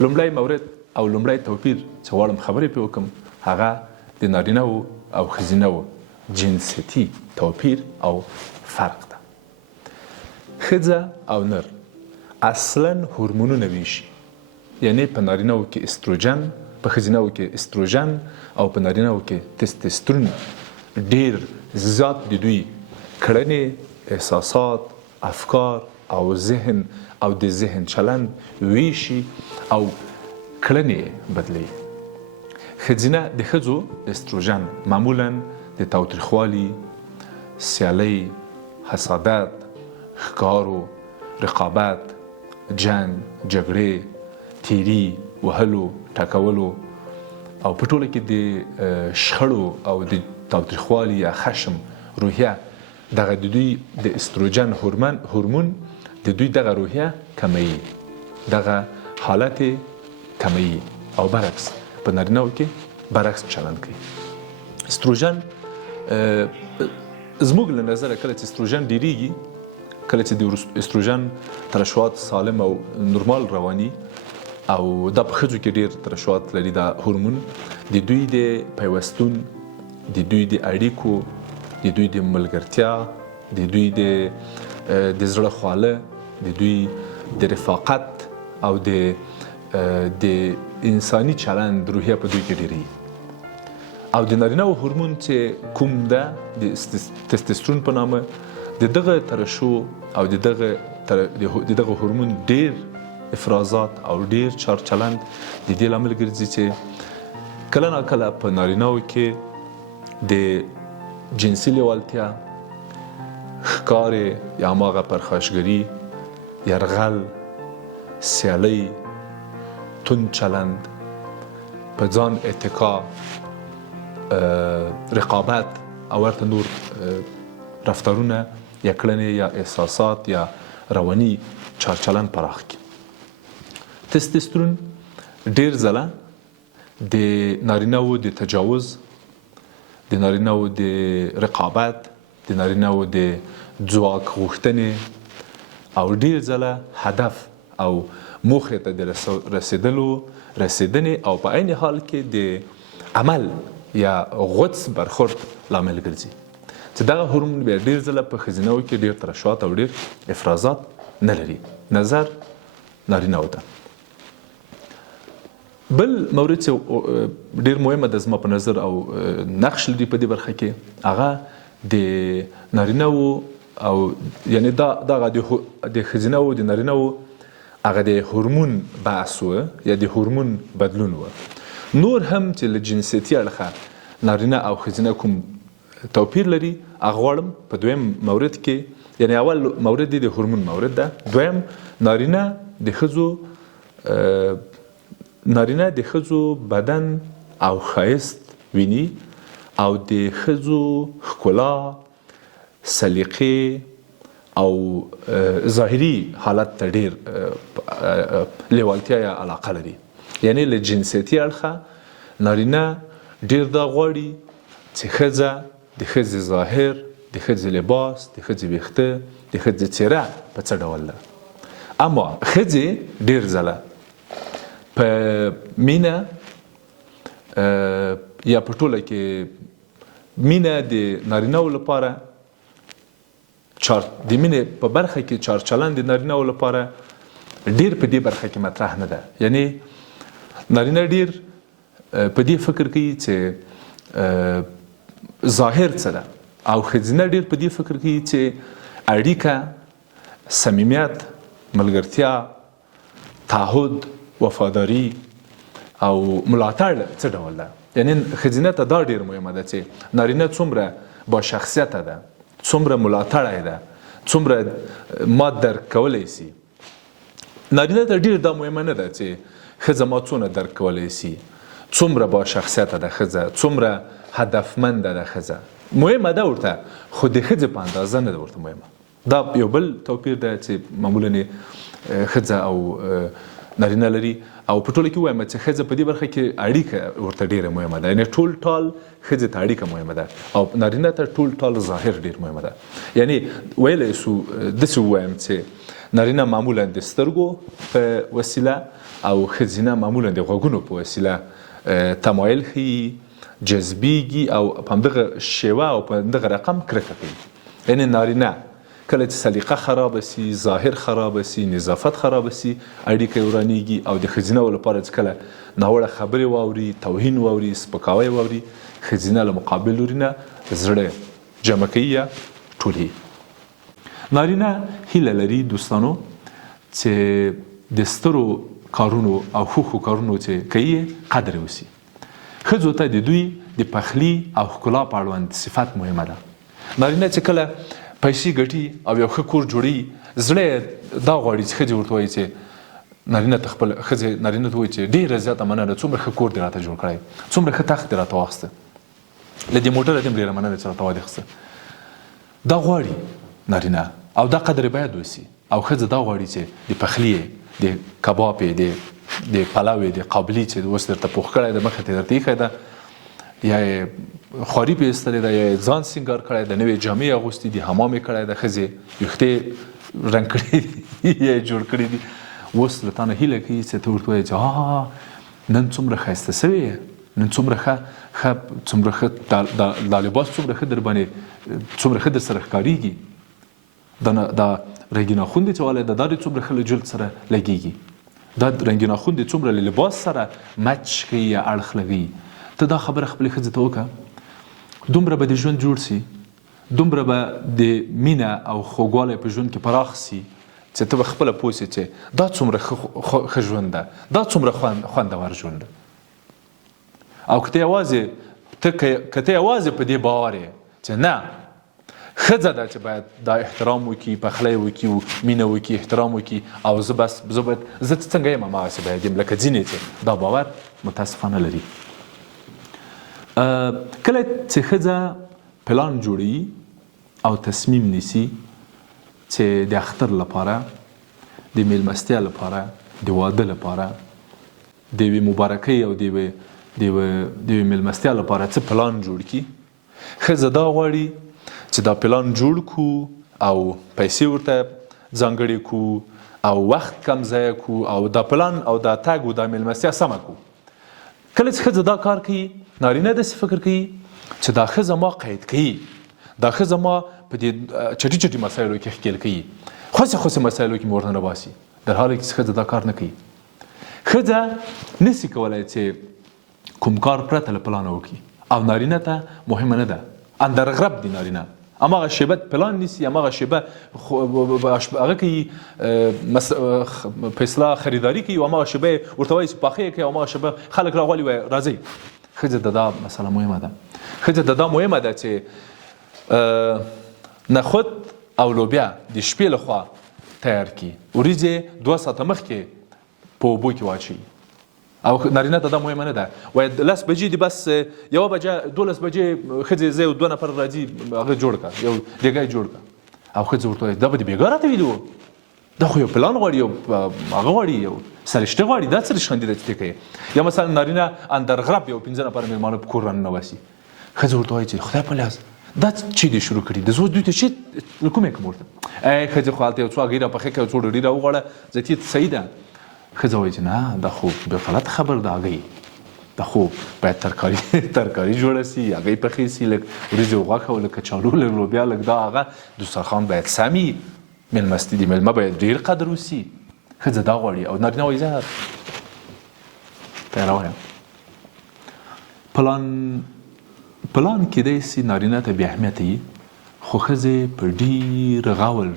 لومړی مورد او لومړی توپیر چې غواړم خبرې پرې وکړم هغه د نارینه‌و او ښځینه‌و جنسیتي توپیر او فرق ده. ښځه او نر اصلا هورمونونه ویشي، یعنی په نارینه‌و کې استروجن، په ښځینه‌و کې استروجن او په نارینه‌و کې تستوسترون ډیر زیات د دوی کړنې، احساسات، افکار او ذهن او د ذهن چلند ویشي او کړنې بدلوي. ښځینه د ښځو استروجن معمولا د تاوتریخوالي، سیالۍ، حسادت، ښکارو، رقابت، جنگ، جګړې، تیري، وهلو، ټکولو او په ټوله کې د شخړو او د تاوتریخوالي یا خشم روحیه دغه د دوی د استروجن هورمون د دوی دغه روحیه کموي، دغه حالت کموي او برعکس په نارینه‌و کې برعکس چلند کوي. استروجن زموږ له نظره کله چې استروجن ډیریږي، کله چې د استروجن ترشحات سالم او نورمال رواني او دا په ښځو کې ډیر ترشحات لري، دا هورمون د دوی د پیوستون، د دوی د اړیکو، د دوی د ملګرتیا، د دوی د زړه خواله، د دوی د رفاقت او د انساني چلند روحیه په دوی کې ډیری. او د نارینه‌و هورمون چې کوم ده د تستوسترون په نامه، د دغه ترشح او د دغه هورمون ډیر افرازات او ډیر چلند د دې لامل ګرځي چې کله ناکله په نارینه‌و کې د جنسي لیوالتیا، ښکار یا هماغه پرخاشګري، یرغل، سیالۍ، تند چلند، په ځان اتکا، رقابت او ورته نور رفتارونه یا کړنې یا احساسات یا رواني چارچلند پراخ کړي. تستوسترون ډیر ځله د نارینه‌و د تجاوز، د نارینه‌و د رقابت، د نارینه‌و د ځواک غوښتنې او ډیر ځله هدف او موخې ته د رسیدنې او په عین حال کې د عمل یا غوڅ برخورد لامل ګرځي چې دغه هورمون بیا ډیر ځله په ښځینه‌و کې ډیر ترشحات او ډیر افرازات نه لري. نظر نارینه‌و ته. بل مورد چې ډیر مهمه ده زما په نظر او نقش لري په دې برخه کې، هغه د نارینه‌و او یعنی دغه د ښځینه‌و د نارینه‌و هغه د هورمون بحث و یا د هورمون بدلون و. نور هم چې له جنسیتي اړخه نارینه او ښځینه کوم توپیر لري هغه غواړم په دویم مورد کې، یعنی اول مورد د هورمون مورد ده، دویم نارینه د ښځو بدن او ښایست ویني او د ښځو ښکلا، سلیقې او ظاهري حالت ته ډیر لیوالتیا یا علاقه لري. یعنی له جنسیتي اړخه نارینه ډیر دا غواړي چې ښځه د ښځې ظاهر، د ښځې لباس، د ښځې ویښته، د ښځې څیره په څه ډول ده. اما ښځې ډیر ځله په مینه یا په ټوله کې مینه د نارینه‌و لپاره د مینې په برخه کې چارچلند د نارینه‌و لپاره ډیر په دې برخه کې مطرح نه ده. یعنی نارینه ډیر په دې فکر کوي چې ظاهر څه ده او ښځینه ډیر په دې فکر کوي چې اړیکه، صمیمیت، ملګرتیا، تعهد، وفاداری او ملاتړ څه ډول ده. یعنی ښځینه ته دا ډیر مهمه ده چې نارینه څومره با شخصیته ده، څومره ملاتړی ده، څومره ما درک کولی سي. نارینه ته ډیر دا مهمه نه ده چې ښځه ما څونه درک کولی سي، څومره با شخصیته ده ښځه، څومره هدفمنده ده ښځه. مهمه ده ورته، خو د ښځې په اندازه نه ده ورته مهمه. دا یو بل توپیر ده چې معمولا ښځه او نارینه لري. او په ټوله کې وایم چې ښځه په دې برخه کې اړیکه ورته ډیره مهمه ده. یعنی ټول ټال ښځې ته اړیکه مهمه ده او نارینه ته ټول ټال ظاهر ډیر مهمه ده. یعنی ویلی سو داسې ووایم چې نارینه معمولا د سترګو په وسیله او ښځینه معمولا د غوږونو په وسیله تمایل ښیي، جذبیږي او په همدغه شیوه او په همدغه رقم کرکه کوي. یعنې نارینه کله چې سلیقه خرابه سي، ظاهر خرابه سي، نظافت خرابه سي، اړیکه یې ورانیږي. او د ښځینهو لپاره چې کله ناوړه خبرې واوري، توهین واوري، سپکاوی واوري، ښځینه له مقابل لوري نه زړه جمع کوي یا ټولوي. نارینه هیله لري دوستانو چې د سترو کارونو او ښوښو کارونو چې کوي قدر یې وسي. ښځو ته د دوی د پخلي او ښکلا په اړوند صفت مهمه ده. نارینه چې کله پیسې ګټي او یو ښه کور جوړوي، زړه یې دا غواړي چې ښځې ورته وایي چې نارینه ته خپل ښځې نارینه ته وایي چې ډېره زیاته مننه، څومره ښه کور دې راته جوړ کړی، څومره ښه تخت دې راته واخیسته، له دې موټره دې هم ډېره مننه چې راته واده اخیسته. دا غواړي نارینه او دا قدر یې باید وسي. او ښځه دا غواړي چې د پخلي یې، د کباب یې، د پلو یې، د قابلي چې اوس درته پوخ کړی ده، مخې ته درته ایښی ده، یا یې خواري پې ایستلې ده، یا یې ځان سینګار کړی ده، نوې جامې یې اغوستې دي، حمام یې کړی ده، ښځې ویښتې رنګ کړي دي یا یې جوړ کړي دي. اوس له تا نه هیله کوي چې ته ورته وایې چې نن څومره ښایسته سوې یې، نن څومره ښه دا لباس څومره ښه در باندې، څومره ښه در سره ښکارېږي، دا رنګین ناخون دې چې والی ده، دا دې څومره ښه له جلد سره لګېږي، دا رنګین ناخون دې څومره له لباس سره مچ کوي یا اړخ لګوي. ته دا خبره خپلې ښځې ته وکړه، دومره به د ژوند جوړ سي، دومره به د مینه او خوږوالی په ژوند کې پراخ سي چې ته به خپله پوه سې چې دا څومره ښه ژوند ده، دا څومره خوندور ژوند ده. او که ته یوازې په دې باور یې چې نه، ښځه ده چې باید دا احترام وکړي، پخلی وکړي، مینه وکړي، احترام وکړي، او زه څنګه یم هماغسې باید یم، لکه ځینې چې دا باور متاسفانه لري. کله چې ښځه پلان جوړوي او تصمیم نیسي چې د اختر لپاره، د میلمستیا لپاره، د واده لپاره، د یوې مبارکۍ او د یوې میلمستیا لپاره څه پلان جوړ کړي، ښځه دا غواړي چې دا پلان جوړ کړو او پیسې ورته ځانګړې کړو او وخت کم ضایع کړو او دا پلان او دا تګ او دا میلمستیا سمه کړو. کله چې ښځه دا کار کوي، نارینه داسې فکر کوي چې دا ښځه ما قید کوي، دا ښځه ما په دې چټي مسایلو کې ښکیل کوي، خوسې مسایلو کې مې ورته نه باسي، در حاله کې چې ښځه دا کار نه کوي. ښځه نسي کولی چې کوم کار پرته له پلانه وکړي، او نارینه ته مهمه نه ده، اندرغرب دی نارینه، هماغه شیبه پلان نیسي، هماغه شیبه هغه کوي، په اصطلاح خریداري کوي، او هماغه شیبه ورته وایي چې پاخه یې کوي، او هماغه شیبه خلک راغولي وایي راځئ. ښځه ته دا مسله مهمه ده، ښځه ته دا مهمه ده چې نخود او لوبیا د شپې لخوا تیار کړي، وریجې 2 ساعته مخکې په اوبو کې واچوي. او نارینه ته دا مهمه نه ده، وایي 10 بجې دي، بس 1 بجه 12 بجې ښځې زه یو 2 نفر راځي، هغه جوړ کړه، یو ډېګی جوړ کړه. او ښځه ورته وایي دا به دې بېګا راته ویلي وو، دا خو یو پلان غواړي، یو هغه غواړي، یو سرشته غواړي، دا څه رشخندي ده چې ته کوې. یا مثلا نارینه اندرغرب یو 15 نفره مېلمانه په کور راننواسي، ښځه ورته وایي چې خدای په لاس دا چې دې شروع کړي، د زه دوی ته چې له کومې کوم ورته ښځې خو هلته یو څو هګۍ راپخې کړه، یو څو ډوډۍ راوغواړه، زیاتي صحیح ده. ښځه وایي چې نه، دا خو غلط خبر ده، هګۍ دا خو باید ترکاري جوړه سي، هګۍ پخې سي، لږ وریجې او غوښه او لږ کچالو، لږ لوبیا، لږ دا هغه، دسترخوان باید سم وي، میلمستې د میلمه باید ډېر قدر وسي. ښځه دا غواړي، او نارینه وایي زه تیاره وایم. پلان کیدای سي نارینه ته بې اهمیته وي، خو ښځې په ډېر غور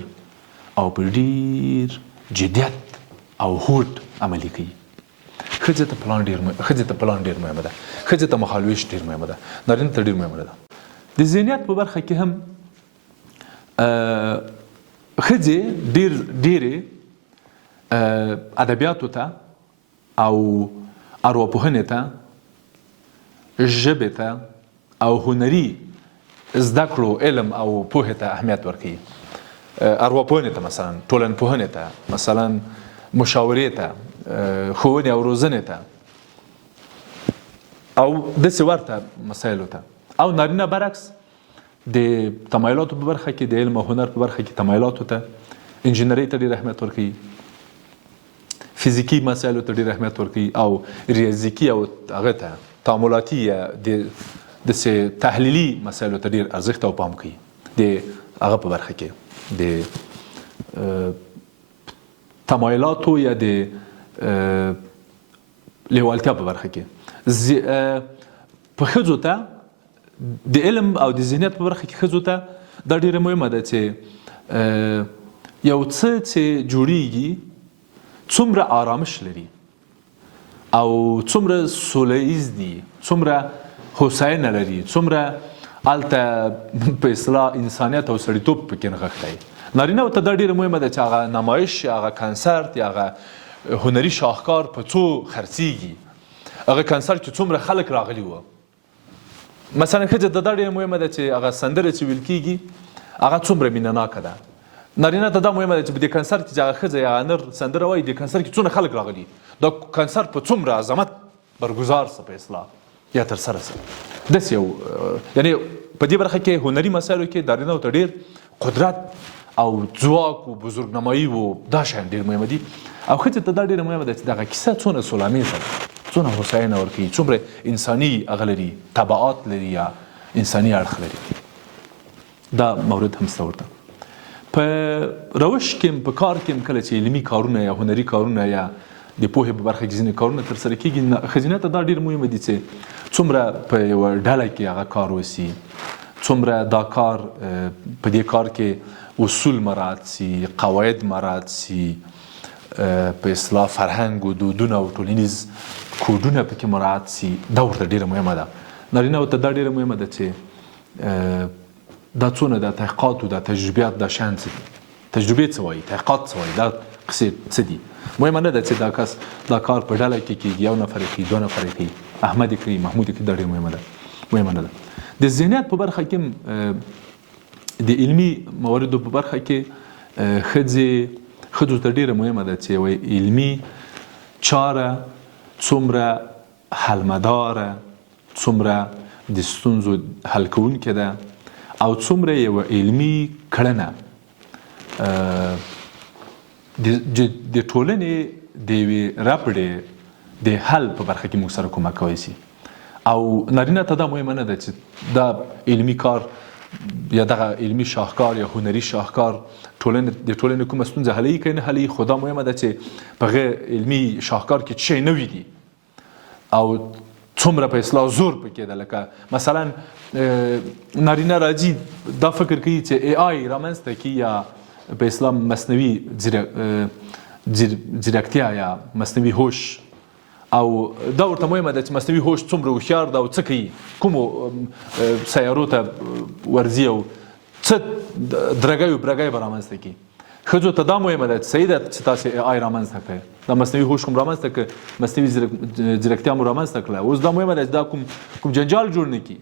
او په ډېر جدیت او هوډ عملي کوي. ښځې ته پلان ډېر مهمه ده، ښځې ته مهالویش ډېر مهمه ده، نارینه ته ډېر مهمه ده. د ذهنیت په برخه کې هم ښځې ډېرې ادبیاتو ته او ارواپوهنې ته، ژبې ته او هنري زده کړو، علم او پوهې ته اهمیت ورکوي. ارواپوهنې ته مثلا، ټولنپوهنې ته مثلا، مشاورې ته، ښوونې او روزنې ته، او داسې ورته مسایلو ته. او نارینه برعکس د تمایلاتو په برخه کې، د علم او هنر په برخه کې تمایلاتو ته انجینرۍ ته ډېر اهمیت ورکوي، فزیکي مسایلو ته ډېر اهمیت ورکوي او ریاضیکي او هغه ته تعاملاتي یا داسې تحلیلي مسایلو ته ډېر ارزښت او پام کوي د هغه په برخه کې د تمایلاتو یا د لیوالتیا په برخه کې. په ښځو ته د علم او د ذهنیت په برخه کې ښځو ته دا ډېره مهمه ده چې یو څه چې جوړیږي څومره آرامش لري او څومره سوله ایز دي، څومره هوساینه لري، څومره هلته په اصطلاح انسانیت او سړیتوب پکې نغښتی. نارینهو ته دا ډېره مهمه ده چې هغه نمایش یا هغه کنسرت یا هغه هنري شاهکار په څو خرڅیږي، هغه کنسرت چې څومره خلک راغلي وو. مثلا ښځه ته دا ډېره مهمه ده چې هغه سندره چې ویل کېږي هغه څومره مینهناکه ده. نارینه ته دا مهمه ده چې په دې کنسرت کې چې هغه ښځه یا نر سندره وایي، دې کنسرت کې څونه خلک راغلي، دا کنسرت په څومره عظمت برګزار سه په اصطلاح یا ترسره سه. داسې یو یعنې په دې برخه کې هنري مسایلو کې نارینهو ته ډېر قدرت او ځواک او بزرګنمایي و دا شیان ډېر مهمه دي. او ښځې ته دا ډېره مهمه ده چې دغه کیسه څونه سولامیزه ده، څونه هوساینه ورکوي، څومره انساني هغه لري، طبعات لري یا انساني اړخ لري. دا مورد هم شته ورته. په روش کې په کار کې کله چې علمي کارونه یا هنري کارونه یا د پوهې په برخه کې ځینې کارونه ترسره کېږي، ښځینه ته دا ډېر مهمه دي چې څومره په یوه ډله کې هغه کار وسي، څومره دا کار په دې کار کې اصول مراعات سي، قواعد مراعات سي، په اصطلاح فرهنګ و دودونه او ټولنیز کوډونه پکې مراعات سي. دا ورته ډېره مهمه ده. نارینهو ته دا ډېره مهمه ده چې دا څونه د تحقیقاتو د تجربیات دا شیان څه دي، تجربې څه وایي، تحقیقات څه وایي، دا قصې څه دي. مهمه نه ده چې دا کس دا کار په ډله کې کېږي، یو نفر یې کوي، دوه نفر یې کوي، احمد یې کوي، محمود یې کوي. دا ډېر مهمه نه ده. د ذهنیت په برخه کې د علمي مواردو په برخه کې ښځو ته ډېره مهمه ده چې یوه علمي چاره څومره حلمداره، څومره د ستونزو حل کوونکې ده او څومره یوه علمي کړنه د ټولنې د یوې رپړې د حل په برخه کې موږ سره کومک کولی شي. او نارینه ته دا مهمه نه ده چې دا علمي کار یا دغه علمي شاهکار یا هنري شاهکار د ټولنې کومه ستونزه حلوي که نه حلوي، خو دا مهمه ده چې په هغه علمي شاهکار کې څه شی نوي دي او څومره په اصطلاح زور پکې ده. لکه مثلا نارینه راځي دا فکر کوي چې ای آی رامنځته کړي یا په اصطلاح مصنوعي ځیرکتیا یا مصنوعي هوش، او دا ورته مهمه ده چې مصنوعي هوش څومره هوښیار ده او څه کوي، کومو سیارو ته ورځي او څه درګۍ او برګۍ به رامنځته کړي. ښځو ته دا مهمه ده چې صحیح ده چې تاسې ای آی رامنځته کړئ، دا مصنوعي هوش کوم رامنځته کړه، مصنوعي ځیرکتیا مو رامنځته کړه. اوس دا مهمه ده چې دا کوم جنجال جوړ نه کړي،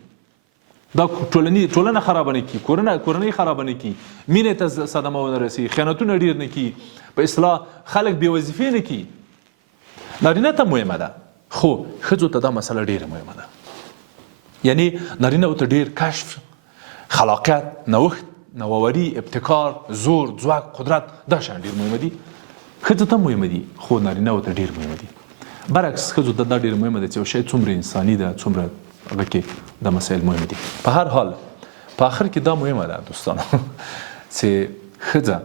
دا ټولنه خرابه نه کړي، کورنۍ خرابه نه کړي، مینې ته صدمه ونه رسي، خیانتونه ډېر نه کړي، په اصطلاح خلک بې وظیفې نه کړي. نارینه ته مهمه ده، خو ښځو ته دا مسله ډېره مهمه ده. یعنی نارینهو ته ډېر کشف، خلاقیت، نوښت، نوآوري، ابتکار، زور، ځواک، قدرت، دا شیان ډېر مهمه دي. ښځو ته مهمه دي خو نارینهو ته ډېر مهمه دي. برعکس ښځو ته دا ډېر مهمه ده چې یو شی څومره انساني ده، څومره هغه کې دا مسایل مهمه دي. په هر حال په آخر کې دا مهمه ده دوستانو چې ښځه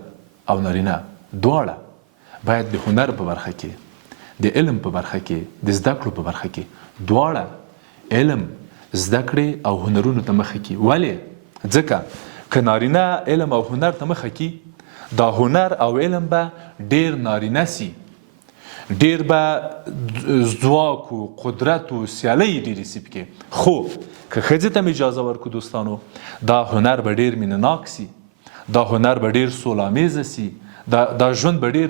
او نارینه دواړه باید د هنر په برخه کې، د علم په برخه کې، د زده کړو په برخه کې دواړه علم زده کړې او هنرونو ته مخه کړي. ولې؟ ځکه که نارینه علم او هنر ته مخه کړي، دا هنر او علم به ډېر نارینه سي، ډېر به ځواک او قدرت او سیالۍ ډېرې سي پکې. خو که ښځې ته م اجازه ورکړو دوستانو، دا هنر به ډېر مینهناک سي، دا هنر به ډېر سولامیزه سي، دا ژوند به ډېر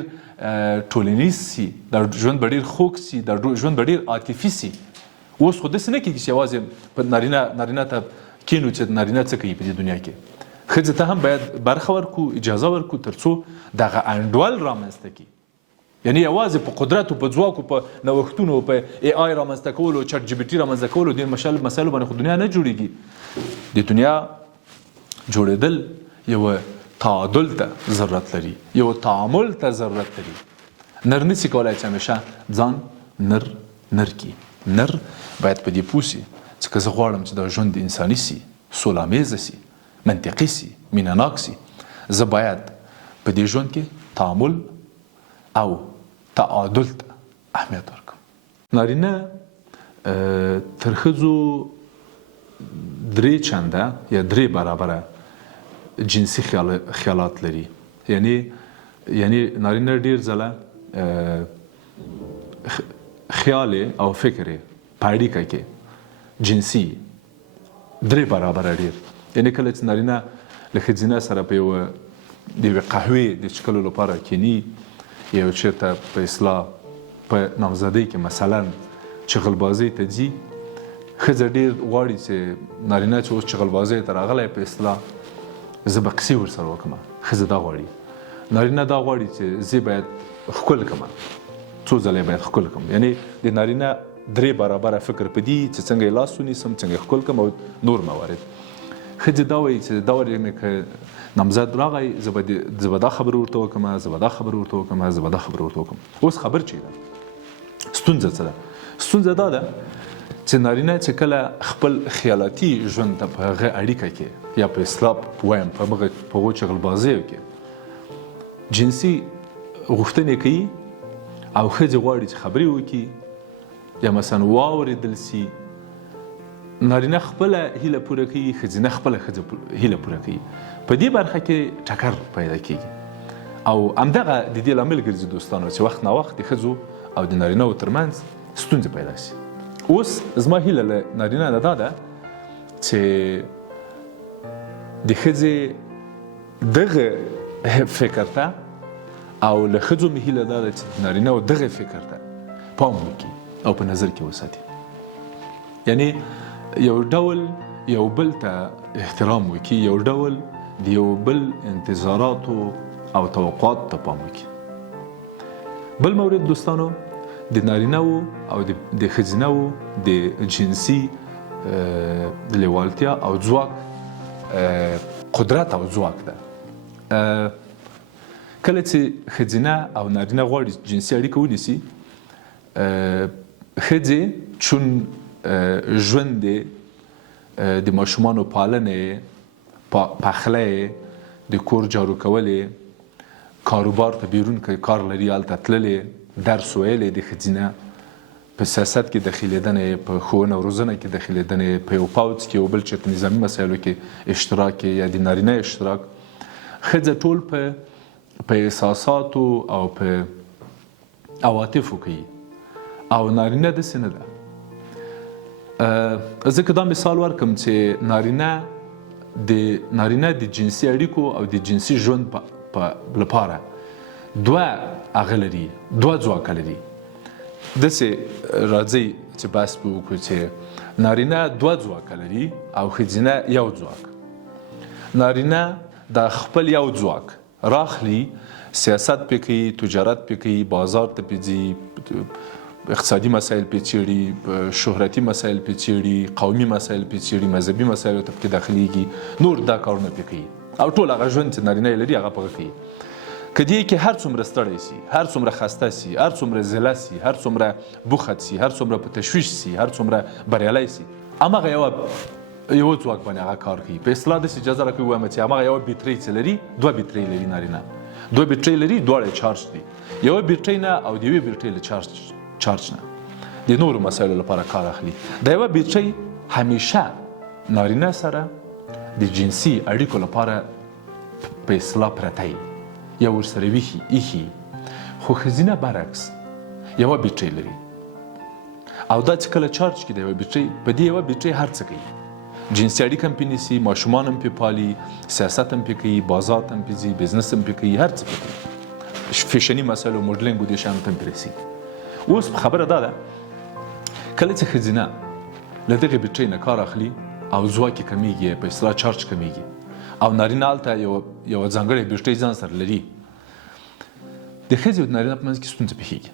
ټولنیز سي، دا ژوند به ډېر خوږ سي، دا ژوند به ډېر عاطفي سي. اوس خو داسې نه کېږي چې یوازې په نارینه ته کینو چې نارینه څه کوي په دې دنیا کې. ښځې ته هم باید برخه ورکړو، اجازه ورکړو، تر څو دغه انډول رامنځته کړي. یعنی یوازې په قدرت او په ځواک او په نوښتونو او په ای آی رامنځته کولو، چټ جی پي ټي رامنځته کولو، دې مسایلو باندې خو دنیا نه جوړېږي. د دنیا جوړېدل یوه تعادل ته ضرورت لري، یو تعامل ته ضرورت لري. نر نشي کولای چې همیشه ځان نر کی. نر باید په دې پوه سي چې که زه غواړم چې دا ژوند انساني سي، سولامیزه سي، منطقي سي، مینهناک سي، زه باید په دې ژوند کې تعامل او تعادل ته اهمیت ورکړم. نارینه تر ښځو 3 چنده یا 3 برابره جنسي خیالات لري. یعنی نارینه ډیر ځله خیال او فکر په اړیکه کې جنسي 3 برابره ډیر. یعنی کله چې نارینه له ښځینه سره په یوه قهوې د څښلو لپاره کینی، یو چېرته په اصطلاح په نامزدۍ کې مثلا چغلبازۍ ته ځي، ښځه ډېر غواړي چې نارینه چې اوس چغلبازۍ ته راغلی په اصطلاح زه به قصې ورسره وکړم. ښځه دا غواړي. نارینه دا غواړي چې زه باید ښکل کړم، څو ځله باید ښکل کړم. یعنی د نارینه 3 برابره فکر په دې چې څنګه یې لاس ونیسم، څنګه یې ښکل کړم او نور موارد. ښځې دا وایي چې دا وایي مې که نامزد راغی زه به دا خبره ورته وکړم، زه به دا خبره ورته وکړم، زه به دا خبره ورته وکړم. اوس خبر چی ده؟ ستونزه څه ده؟ ستونزه دا ده چې نارینه چې کله خپل خیالاتي ژوند ته په هغه اړیکه کې یا په اصطلاح وایم په هغو چغلبازیو کې جنسي غوښتنې کوي او ښځې غواړي چې خبرې وکړي یا مثلا واورېدل سي. نارینه خپله هیله پوره کوي، ښځینه خپله هیله پوره کوي. په دې برخه کې ټکر پیدا کیږي او همدغه د دې لامل ګرځي دوستانو چې وخت ناوخت د ښځو او د نارینهو ترمنځ ستونزې پیدا سي. اوس زما هیله له نارینه نه دا ده چې د ښځې دغه فکر ته او له ښځو مې هیله دا ده چې د نارینهو دغه فکر ته پام وکړي او په نظر کې وساتي. یعنی یو ډول یو بل ته احترام وکړي، یو ډول د یو بل انتظاراتو او توقعاتو ته پام وکړي. بل مورد دوستانو د نارینهو او د ښځینهو د جنسي لیوالتیا او ځواک قدرت او ځواک ده. کله چې ښځینه او نارینه غواړي جنسي اړیکه ونیسي، ښځې چون ژوند د ماشومانو پالنې، پخلی، د کور جارو کولې، کاروبار ته بیرون که کار لري هلته تللې، درس ویلی د ښځینه، په سیاست کې دخیلېدنې، په ښوونه او روزنه کې دخیلېدنې، په یو پوځ کې یو بل چېرته نظامي مسایلو کې اشتراک یا د نارینه اشتراک. ښځه ټول په احساساتو او په عواطفو کوي او نارینه داسې نه ده. زه که دا مثال ورکړم چې نارینه د جنسي اړیکو او د جنسي ژوند لپاره 2 هغه لري، 2 ځواکه لري. داسې راځئ چې بحث به وکړو چې نارینه 2 ځواکه لري او ښځینه 1 ځواک. نارینه د خپل 1 ځواک راخلي، سیاست پې کوي، تجارت پې کوي، بازار ته پې ځي، اقتصادي مسایل پې څېړي، شهرتي مسایل پې څېړي، قومي مسایل پې څېړي، مذهبي مسایلو ته پکې داخلیږي، نور دا کارونه پې کوي او ټول هغه ژوند چې نارینه یې لري هغه په هغه کوي. که دې کې هر څومره ستړی سي، هر څومره خسته سي، هر څومره زله سي، هر څومره بوخت سي، هر څومره په تشویش سي، هر څومره بریالی سي، هماغه یو ځواک باندې هغه کار کوي. په اصطلاح داسې اجازه راکوي ووایم چې هماغه یوه بیټرۍ چې لري، 2 بیټرۍ لري نارینه، 2 بیټرۍ لري، دواړه چارج دي. یوه بیټرۍ نه او د یوې بیټرۍ له چارج نه د نورو مسایلو لپاره کار اخلي. د یوه بیټرۍ همیشه نارینه سره د جنسي اړیکو لپاره په اصطلاح پرته یا ورسره ایښي، خو ښځینه برعکس یوه بیټرۍ لري او دا چې کله چارج کړي د یوه بیټرۍ، په دې یوه بیټرۍ هر څه کوي. جنسي اړیکه هم پې نیسي، ماشومان هم پې پالي، سیاست هم پې کوي، بازار ته هم پې ځي، بزنس هم پې کوي، هر څه پې کوي، فیشني مسایلو موډلینګ و دې شیانو ته هم پې رسي. اوس خبره دا ده کله چې ښځینه له دغې بیټرۍ نه کار اخلي او ځواک یې کمیږي، په اصطلاح چارج کمیږي، او نارینه هلته یوه ځانګړې بیټرۍ ځان سره لري، د ښځې او د نارینه په منځ کې ستونزه پېښېږي.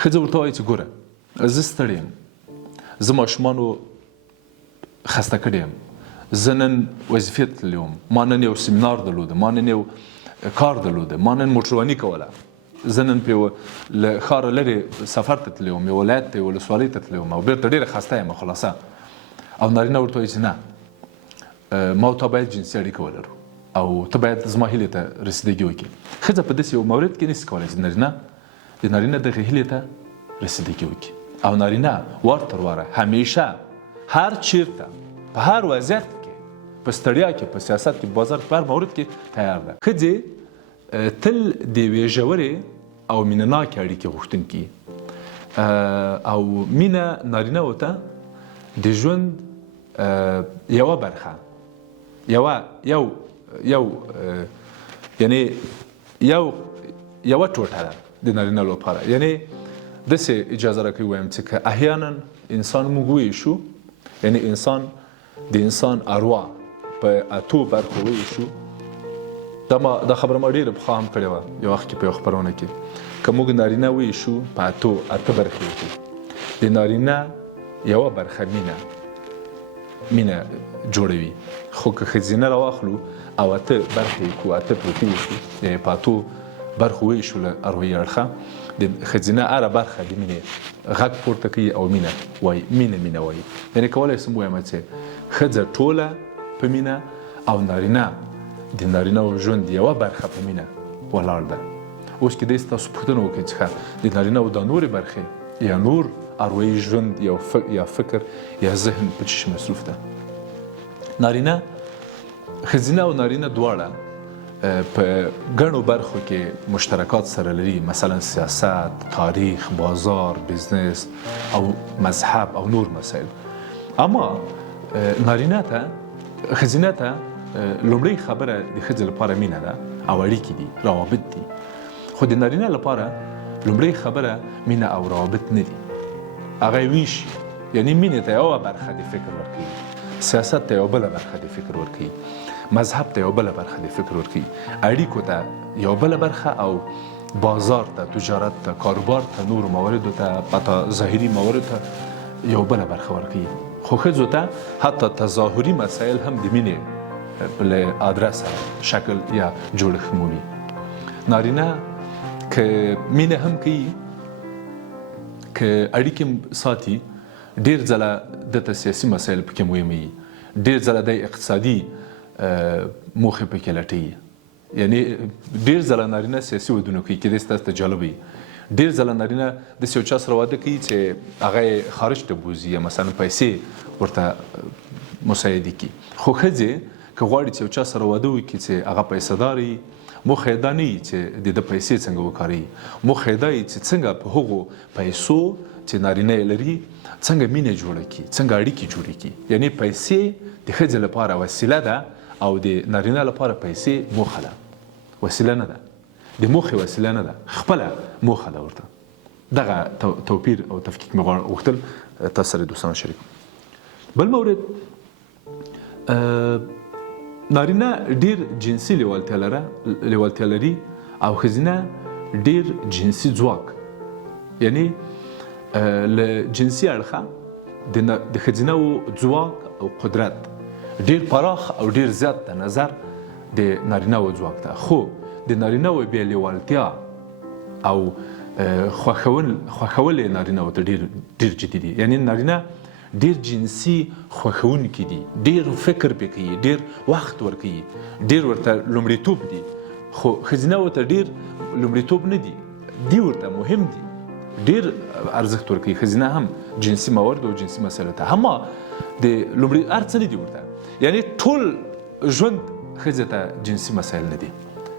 ښځه ورته وایي چې ګوره زه ستړې یم، زه ماشومانو خسته کړی یم، زه نن وظیفې ته تللی وم، ما نن یو سیمینار درلوده، ما نن یو کار درلوده، ما نن موټرواني کوله، زه نن په له ښاره لرې سفر ته تللی وم، یو ولایت ته یو ولسوالۍ ته تللی وم او بېرته ډېره خسته یم خلاصه. او نارینه ورته وایي چې نه، ما او تا باید جنسي اړیکه ولرو او ته باید زما هیلې ته رسیدګي وکړي. ښځه په داسې یو مورد کې نشي کولی چې د نارینه دغې هیلې ته رسیدګي وکړي. او نارینه وار تر واره همیشه هر چیرته په هر وضعیت کې، په ستړیا کې، په سیاست کې، بازار په هر مورد کې تیار ده. ښځې تل د یوې ژورې او مینهناکې اړیکې غوښتونکي او مینه نارینهو ته د ژوند یوه برخه، یعنې یوه ټوټه ده د نارینه لپاره. یعنې داسې اجازه راکوي ووایم چې که احیانا انسان موږ وویشو، یعنی د انسان ارواح په اتو برخو وویشو. دا خبره ما ډېره پخوا هم کړې وه یو وخت کې په یو خپرونه کې، که موږ نارینه وویشو په اته برخې کې، د نارینه یوه برخه مینه جوړوي، خو که ښځینه راواخلو او اته برخې کړو، اته ټوټې وکړو، یعنې په اتو برخو وویشو له ارواحي اړخه، د ښځینه هره برخه د مینې غږ پورته کوي او مینه وایي، مینه وایي. یعنې کولی شم ووایم چې ښځه ټوله په مینه او نارینه د نارینهو ژوند یوه برخه په مینه ولاړ ده. اوس کېدای شي تاسو پوښتنه وکړئ چې د نارینهو دا نورې برخې یا نور ارواحي ژوند یا فکر یا ذهن په څه شي مصروف ده. ښځینه او نارینه دواړه په ګڼو برخو کې مشترکات سره لري، مثلا سیاست، تاریخ، بازار، بزنس او مذهب او نور مسایل. اما ښځینه ته لومړی خبره د ښځې لپاره مینه ده او اړیکې دي، روابط دي. خو د نارینه لپاره لومړی خبره مینه او روابط نه دي، هغه یې ویشي. یعنې مینې ته یوه برخه د فکر ورکوي، سیاست ته یوه بله برخه د فکر ورکوي، مذهب ته یوه بله برخه د فکر ورکوي، اړیکو ته یوه بله برخه او بازار ته، تجارت ته، کاروبار ته، نورو مواردو ته، حتی ظاهري مواردو ته یوه بله برخه ورکوي. خو ښځو ته حتی تظاهري مسایل هم د مینې له ادرسه شکل یا جوړښت مومي. نارینه که مینه هم کوي، که اړیکې ساتي، ډېر ځله دته سیاسي مسایل پکې مهم وي، ډېر ځله د اقتصادي موخې پکې لټوي. یعنې ډېر ځله نارینه سیاسي ودونه کوي، کېدای شي تاسو ته جالب وي. ډېر ځله نارینه داسې یو چا سره واده کوي چې هغه یې خارج ته بوځي یا مثلا پیسې ورته مساعدې کړي. خو ښځې که غواړي چې یو چا سره واده وکړي چې هغه پیسهدار وي، موخه یې دا نه وي چې د ده پیسې څنګه وکاروي، موخه یې دا وي چې څنګه په هغو پیسو چې نارینه یې لري څنګه مینه جوړه کړي، څنګه اړیکې جوړې کړي. یعنې پیسې د ښځې لپاره وسیله ده او د نارینه لپاره پیسې موخه ده، وسیله نه ده، د موخې وسیله نه ده، خپله موخه ده ورته. دغه توپیر او تفکیک مې غوښتل تاسو سره دوستانه شریک. بل مورد، نارینه ډېر جنسي لیوالتیا لري او ښځینه ډېر جنسي ځواک. یعنې له جنسي اړخه د ښځینهو ځواک او قدرت ډېر پراخ او ډېر زیات د نظر د نارینهو ځواک ته. خو د نارینهو بې لیوالتیا او خوښول یې نارینهو ته ډېر جدي دي. یعنې نارینه ډېر جنسي خوښونکي دي، ډېر فکر پې کوي، ډېر وخت ورکوي، ډېر ورته لومړیتوب دي. خو ښځینهو ته ډېر لومړیتوب نه دي، دي ورته مهم دي، ډېر ارزښت ورکوي. ښځینه هم جنسي موارد او جنسي مسایلو ته هم د لومړي هر څه نه دي ورته. یعنې ټول ژوند ښځې ته جنسي مسایل نه دي.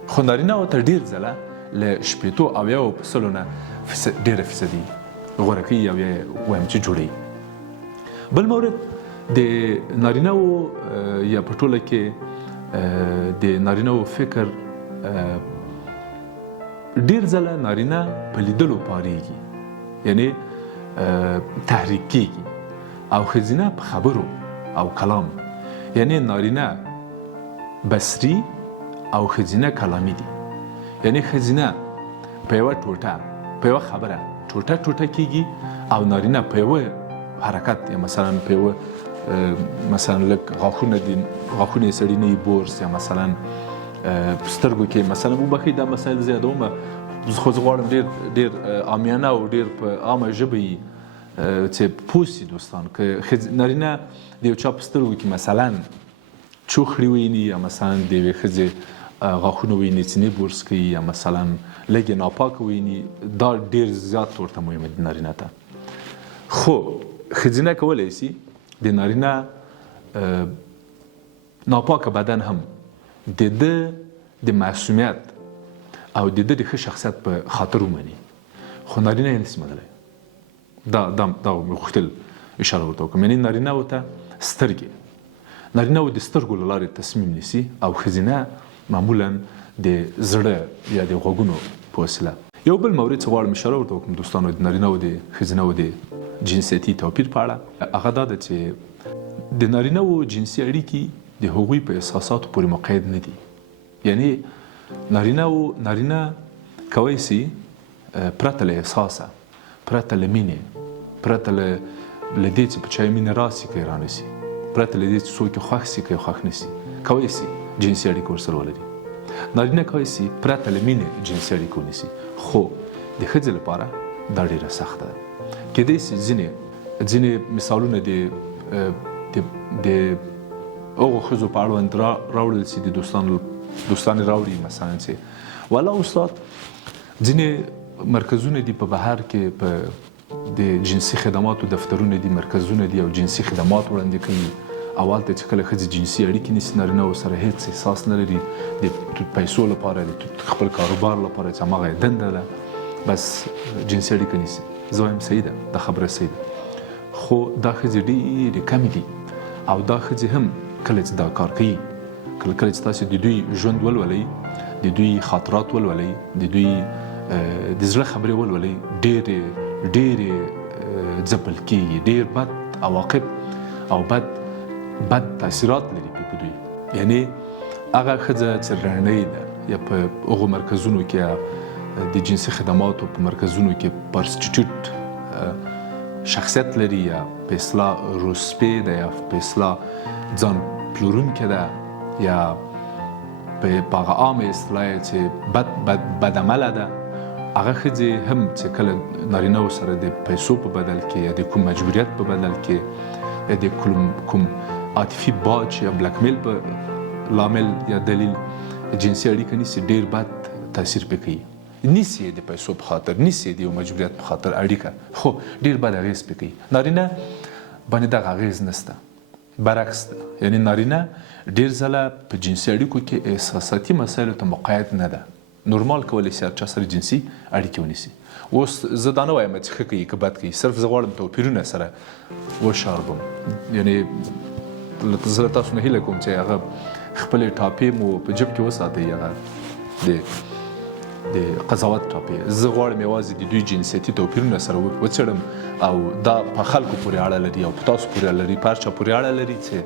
خو نارینهو ته ډېر ځله له 80% نه ډېره فیصدي غوره کوي او یا وایم چې جوړوي. بل مورد، د نارینهو یا په ټوله کې د نارینهو فکر ډېر ځله نارینه په لیدلو پارېږي، یعنې تحریک کېږي، او ښځینه په خبرو او کلام. یعنې نارینه بصري او ښځینه کلامي دي. یعنې ښځینه په یوه ټوټه، په یوه خبره ټوټه کېږي او نارینه په یوه حرکت یا مثلا په یوه مثلا لک غاښونه دي غاښونه سړی نه بورس یا مثلا سترګو کې مثلا وبخي دا مسایل زیاتومه خو زه غواړم ډېر عامیانه او ډېر په عامه ژبه چې پوسی دوستان که نارینه د یو چا په سترګو کې مثلا چوخړي ویني یا مثلا د یوې ښځې غاښونه ویني چې نه بورس کوي یا مثلا لږ ناپاکه ویني دا ډېر زیات ورته مهمه دي نارینه ته. خو ښځینه کولی شي د نارینه ناپاکه بدن هم د ده د معصومیت او د ده د ښه شخصیت په خاطر ومني خو نارینه یې نشي منلی. دا مې غوښتل اشاره ورته وکړم. یعنې نارینه ورته سترګې نارینه و د سترګو له لارې تصمیم نیسي او ښځینه معمولا د زړه یا د غوږونو په وسیله. یو بل مورد چې غواړم اشاره ورته وکړم دوستانو د نارینه و د ښځینه و د جنسیتي توپیر په اړه هغه دا ده چې د نارینه و جنسي اړیکې د هغوی په احساساتو پورې مقید نه دي. یعنې نارینه کولی شي پرته له احساسه پرته له مینې پرته له دې چې په چا یې مینه راسي که یې رانسي پرته له دې چې څوک یې خوښ سي که یې خوښ نه سي کولی شي جنسي اړیکه ورسره ولري. نارینه کولی شي پرته له مینې جنسي اړیکه ونیسي خو د ښځې لپاره دا ډېره سخته ده. کیدای شي ځینې مثالونه د هغو ښځو په اړوند راوړل شي د دوستان راوړي مثلا چې والا استاد ځینې مرکزونه دي په بهر کې په د جنسي خدماتو دفترونه دي مرکزونه دي او جنسي خدمات وړاندې کوي. اول ته چې کله ښځې جنسي اړیکې نیسي نارینه ورسره هېڅ احساس نه لري د پیسو لپاره د خپل کاروبار لپاره چې هماغه یې دنده ده بس جنسي اړیکه نیسي. زه وایم صحیح ده دا خبره صحیح ده خو دا ښځې ډېرې کمې دي او دا ښځې هم کله چې دا کار کوي کله چې تاسو د دوی ژوند ولولئ د دوی خاطرات ولولئ د دوی د زړه خبرې ولولئ ډېرې ځپل کېږي ډېر بد عواقب او بد تاثیرات لري په دوی. یعنې هغه ښځه چې رڼۍ ده یا په هغو مرکزونو کې د جنسي خدماتو په مرکزونو کې پرسټیټیوټ شخصیت لري یا په اصطلاح روسپې ده یا په اصطلاح ځان پلورونکې ده یا په هغه عامه اصطلاح چې بد عمله ده هغه ښځې هم چې کله نارینهو سره د پیسو په بدل کې یا د کوم مجبوریت په بدل کې یا د کوم عاطفي باج یا بلکمیل په لامل یا دلیل جنسي اړیکه نیسي ډېر بد تاثیر پرې کوي. نیسي د پیسو په خاطر نیسي د یو مجبوریت په خاطر اړیکه خو ډېر بد اغېز پرې کوي. نارینه باندې دغه اغېز نشته برعکس ده. یعنې نارینه ډېر ځله په جنسي اړیکو کې احساساتي مسایلو ته مقید نه ده. نورمال کولی شي هر چا سره جنسي اړیکې ونیسي. اوس زه دا نه وایم چې ښه کوي که بد کوي صرف زه غواړم توپیرونه سره وشاربم. یعنې زه له تاسو نه هیله کوم چې هغه خپلې ټاپې مو په جب کې وساتئ هغه د قضاوت ټاپې. زه غواړم یوازې د دوی جنسیتي توپیرونه سره وڅېړم او دا په خلکو پورې اړه لري او په تاسو پورې اړه لري په هر چا پورې اړه لري چې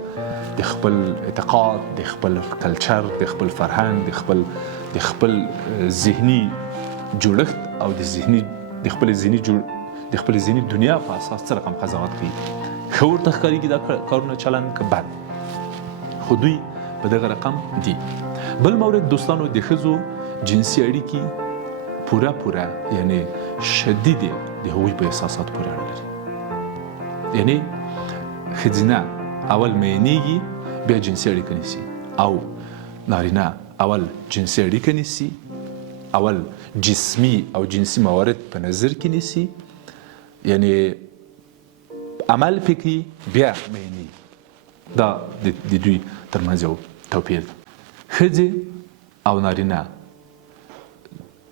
د خپل اعتقاد د خپل کلچر د خپل فرهنګ د خپل ذهني جوړښت او د خپل ذهني دنیا په اساس څه رقم قضاوت کوي. ښه ورته ښکارېږي دا کارونه چلند که بد خو دوی په دغه رقم دي. بل مورد دوستانو د ښځو جنسي اړیکې پوره یعنې شدیدې د هغوی په احساساتو پورې اړه لري. یعنې ښځینه اول میینېږي بیا جنسي اړیکه نیسي او نارینه اول جنسي اړیکه نیسي اول جسمي او جنسي موارد په نظر کې نیسي یعنې عمل پکې کوي بیا میینېږي. دا د دوی ترمنځ یو توپیر ده. ښځې او نارینه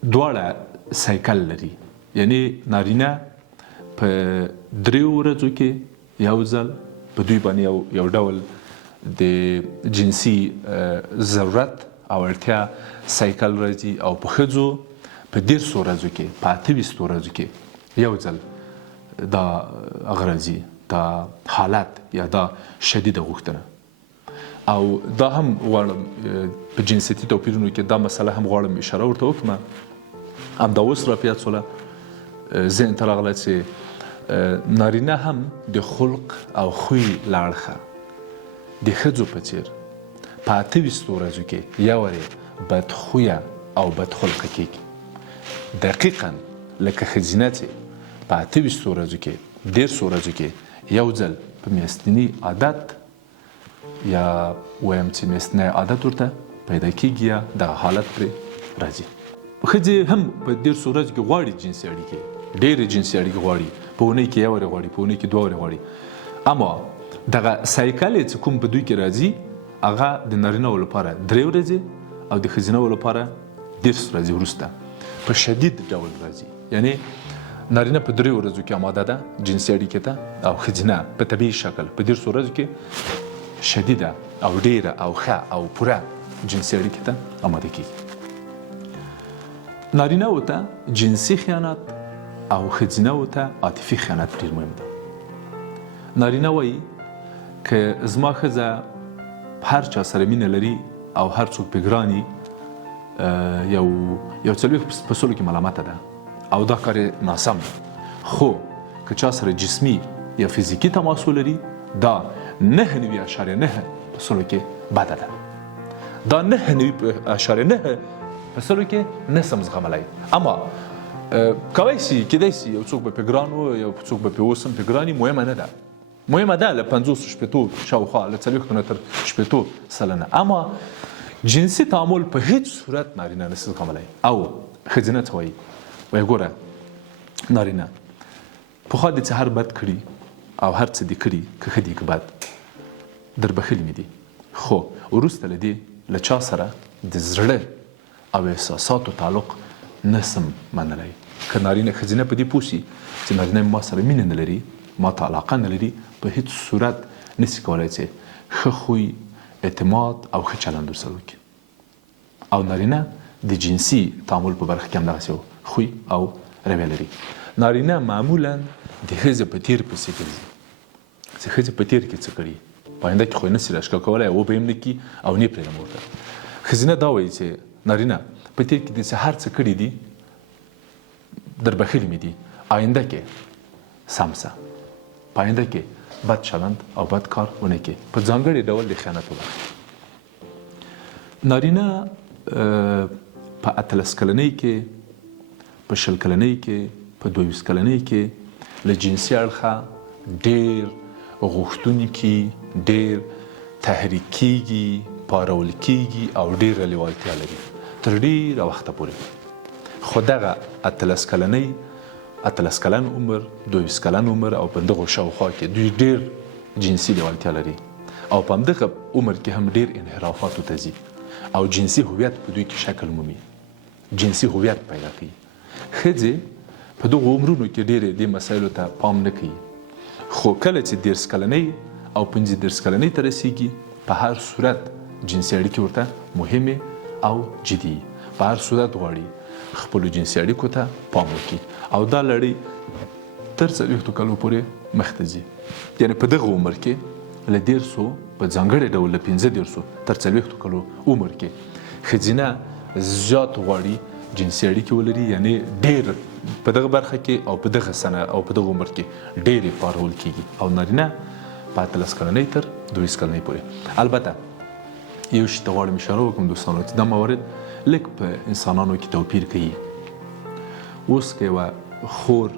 دواړه سایکل لري. یعنې نارینه په 3 ورځو کې یو ځل په دوی باندې یو ډول د جنسي ضرورت او اړتیا سایکل راځي او په ښځو په 150 ورځو کې په 28 ورځو کې یو ځل دا هغه راځي دا حالت یا دا شدیده غوښتنه. او دا هم غواړم په جنسیتي توپیرونو کې دا مسله هم غواړم اشاره ورته وکړم. همدا اوس راپیاد شوله ذهن ته راغله چې نارینه هم د خلق او خوی له اړخه د ښځو په څېر په 28 ورځو کې یو وارې بدخویه او بدخلقه کېږي. دقیقا لکه ښځینه چې په 28 ورځو کې 10 ورځو کې یو ځل په میاشتني عادت یا وایم چې میاشتنی عادت ورته پیدا کېږي یا دغه حالت پرې راځي. ښځې هم په 10 ورځو کې غواړي جنسي اړیکې، ډېرې جنسي اړیکې غواړي، په اونۍ کې یو وارې غواړي، په اونۍ کې 2 وارې غواړي. اما دغه سایکل چې کوم په دوی کې راځي هغه د نارینه‌و لپاره 3 ورځې او د ښځینه‌و لپاره 10 ورځې وروسته په شدید ډول راځي. یعنی نارینه په 3 ورځو کې آماده ده جنسي اړیکې ته او ښځینه په طبیعي شکل په 10 ورځو کې شدیده او ډیره او ښه او پوره جنسي اړیکې ته آماده کېږي. نارینه‌و ته جنسي خیانت او ښځینه‌و ته عاطفي خیانت ډېر مهم ده. نارینه وایي که زما ښځه هر چا سره مینه لري او هر څوک پرې ګراني یو 40 په سلو کې ملامته ده او دا کار ناسم ده. خو که چا سره جسمي یا فزیکي تماس ولري دا 9.9 په سلو کې بده ده. دا 9.9 په سلو کې نسم زغملی. اما کولی شي کیدای شي یو څوک به پرې ګران و یو څوک به پرې اوس هم پرې ګراني، مهمه نه ده. مهمه ده له 50 شپېتو شاوخوا له 40 نه تر شپېتو سلنه. اما جنسي تعامل په هیڅ صورت نارینه نشي زغملی. او ښځینه ته وایي ګوره نارینه پخوا دې څه هر بد کړي او هر څه دې کړي که ښه دي که بد در بخښلي مې دي، خو وروسته له دې له چا سره د زړه او احساساتو تعلق نسم منلی. که نارینه ښځینه په دې پوه شي چې نارینه ما سره مینه نه لري، ما ته علاقه نه لري، په هیڅ صورت نشي کولی چې ښه خوی، اعتماد او ښه چلند ورسره وکړي. او نارینه د جنسي تعامل په برخه کې هم دغسې خوی او رویه لري. نارینه معمولا د ښځې په تیر پسې ګرځي چې ښځې په تیر کې څه کړي، په آینده کې خو یې نشي راښکاره کولی او به یې هم نه کړي او نه یې پرېږدم ورته. ښځینه دا وایي چې نارینه په تیر کې دې څه هر څه کړي دي در بخښلي مې دي، آینده کې سم شه، په آینده کې بد چلند او بد کار ونه کړي، په ځانګړي ډول د خیانت په برخه. نارینه په 18 کلنۍ کې، په 20 کلنۍ کې، په 22 کلنۍ کې له جنسي اړخه ډېر غوښتونکي، ډېر تحریک کېږي، پارول کېږي او ډېره لیوالتیا لري تر ډېره وخته پورې. خو دغه 18 کلنۍ، 18 کلن عمر، 22 کلن عمر او په دغو شاوخوا کې دوی ډېر جنسي لیوالتیا لري او په همدغه عمر کې هم ډېر انحرافاتو ته ځي او جنسي هویت په دوی کې شکل مومي، جنسي هویت پیدا کوي. ښځې په دغو عمرونو کې ډېرې دې مسایلو ته پام نه کوي، خو کله چې 30 کلنۍ او 35 کلنۍ ته رسیږي په هر صورت جنسي اړیکې ورته مهمې او جدي، په هر صورت غواړي خپلو جنسي اړیکو ته پام وکړي او دا لړۍ تر 40 کالو پورې مخته ځي. یعنې په دغه عمر کې له 150 په ځانګړي ډول له 15 تر 40 کالو عمر کې ښځینه زیات غواړي جنسي اړیکې ولري، یعنې ډېر په دغه برخه کې او په دغه سنه او په دغه عمر کې ډېرې پارول کېږي او نارینه په 18 کلنۍ تر 22 کلنۍ پورې. البته یو شي ته غواړم اشاره وکړم دوستانو چې دا موارد لږ په انسانانو کې توپیر کوي. اوس که یوه خور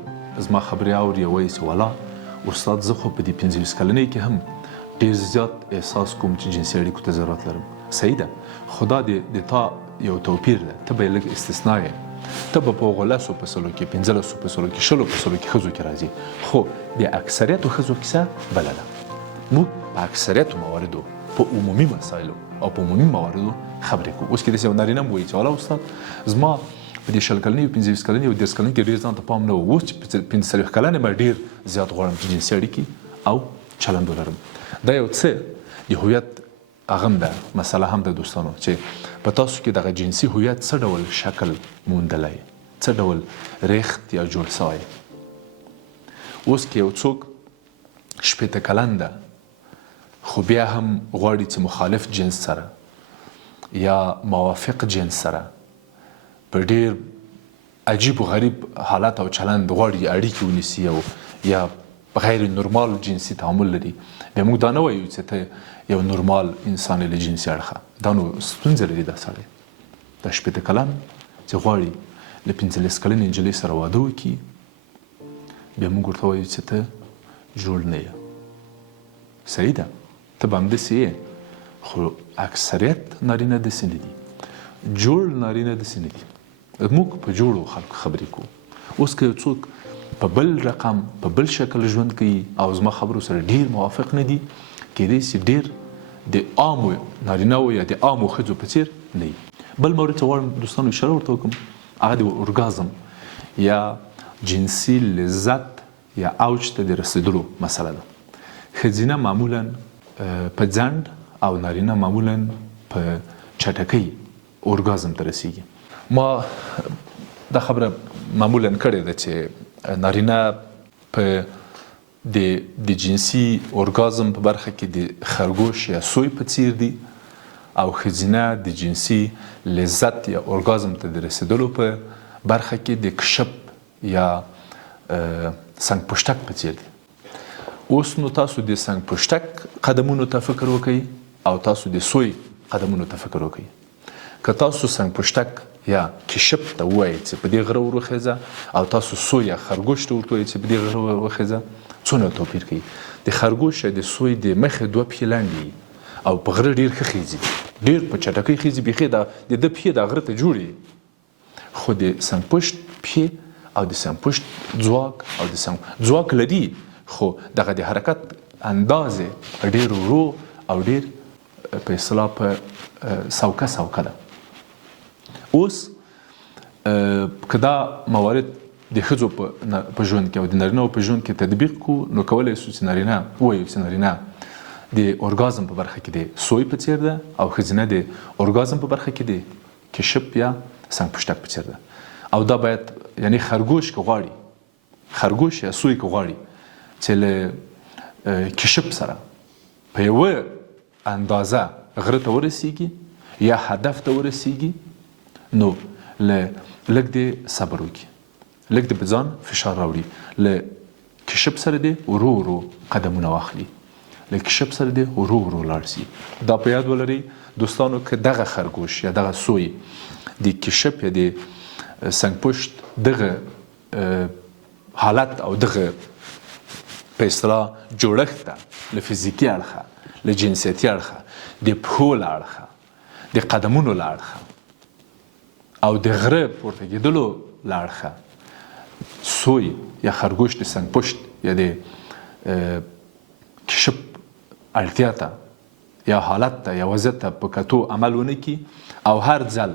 زما خبرې اوري او وایي چې والا استاد زه خو په دې 25 کلنۍ کې هم ډېر زیات احساس کوم چې جنسي اړیکو ته ضرورت لرم. صحیح ده، خو دا د تا یو توپیر ده، ته به یې لږ استثنا یې، ته به په هغو 10 په سلو کې، 15 په سلو کې، 20 په سلو کې ښځو کې راځي، خو د اکثریتو ښځو کیسه بله ده. موږ په اکثریتو مواردو، په عمومي مسایلو او په عمومي مواردو خبرې کوو. اوس کېدای شي یو نارینه م وایي چې والا استاد زما په دې 20 کلنۍ او 25 کلنۍ او 30 کلنۍ کې ډېر ځان ته پام نه و، اوس چې 45 کلن یم ډېر زیات غواړم چې جنسي اړیکې او چلند ولرم. دا یو څه د هویت هغه هم ده، مسله هم ده دوستانو چې په تاسو کې دغه جنسي هویت څه ډول شکل موندلی، څه ډول ریخت یا جوړ سوی. اوس که یو څوک 80 کلن ده خو بیا هم غواړي چې مخالف جنس سره یا موافق جنس سره په ډېر عجیب و غریب حالت او چلند غواړي اړیکې ونیسي او یا غیر نورمال جنسي تعامل لري بیا موږ دا نه وایو چې ته یو نورمال انسان له جنسي اړخه دا نو ستونزه لري دا سړی دا 18 کلن چې غواړي له 15 کلنې نجلۍ سره واده وکړي بیا موږ ورته وایو چې ته جوړ نه یې صحیح ده ته به همداسې یې خو اکثریت نارینه داسې نه دي جوړ نارینه داسې نه دي موږ په جوړو خلکو خبرې کوو اوس که یو څوک په بل رقم په بل شکل ژوند کوي او زما خبرو سره ډیر موافق نه دي کېدای شي ډیر د عامو نارینهو یا د عامو ښځو په څېر نه وي بل مورد چې غواړم دوستانو اشاره ورته وکړم هغه د اورګازم یا جنسي لذت یا اوج ته د رسېدلو مسله ده ښځینه معمولا په ځنډ او نارینه معمولا په چټکۍ اورګازم ته رسیږي ما دا خبره معمولا کړې ده چې نارینه په د جنسي اورګازم په برخه کې د خرګوش یا سوی په څیر دي او ښځینه د جنسي لذت یا اورګازم ته د رسیدلو په برخه کې د کشپ یا سنگ پشتک په څیر دي اوس نو تاسو د سنگ پشتک قدمونو ته فکر وکړئ او تاسو د سوی قدمونو ته فکر وکړئ که تاسو سنگ پشتک یا کشپ ته ووایئ چې په دې غره ور وخیځه او تاسو سوی یا خرګوش ته ورته ووایئ چې په دې غره ور وخیځه څونه توپیر کوي د خرګوش یا د سوی د مخې 2 پښې لاندې او په غره ډیر ښه خیځي ډیر په چټکۍ خیځي بیخي د پښې د غره ته جوړي خو د سنگ پشت پښې او د سنگ پشت ځواک او د سنگ ځواک لري خو دغه د حرکت اندازې ډیر ورو او ډیر په اصطلاح په سوکه ده اوس که دا موارد د ښځو په ژوند کې او د نارینهو په ژوند کې تطبیق کړو نو کولی شو چې نارینه ووایو چې نارینه د اورګازم په برخه کې د سوی په څیر ده او ښځینه د اورګازم په برخه کې د کشپ یا سنگ پشتک په څیر ده او دا باید یعنی خرګوش که غواړي خرګوش یا سوی که غواړي چې له کشپ سره په یوه اندازه غره ته ورسیږي یا هدف ته ورسیږي نو لږ د صبر وکړي لږ د بځان فشار راوړي له کشپ سره د ورو ورو قدمونه واخلي له کشپ سره د ورو ورو لاړ شي دا په یاد ولرئ دوستانو که دغه خرګوش یا دغه سوی د کشپ یا د سنگ پشت دغه حالت او دغه په اصطلاح جوړښت ته له فزیکي اړخه له جنسیتي اړخه د پښو له اړخه د قدمونو له اړخه او د غره پورته کېدلو له اړخه سوی یا خرګوش د سنگ پشت یا د کشپ اړتیا ته یا حالت ته یا وضعیت ته په کتو عمل ونه کړي او هر ځل